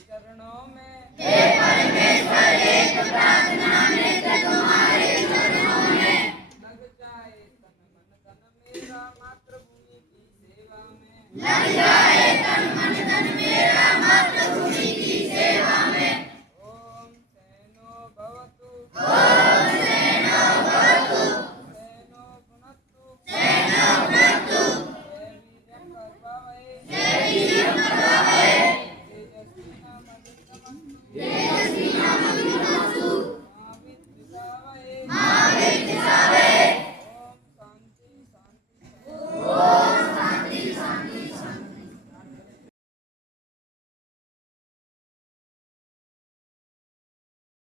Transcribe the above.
चरणों में, हे परमेश्वर एक प्रार्थना नित्य तुम्हारे चरणों में। लग जाए तन मन धन मेरा मातृभूमि की सेवा में, लग जाए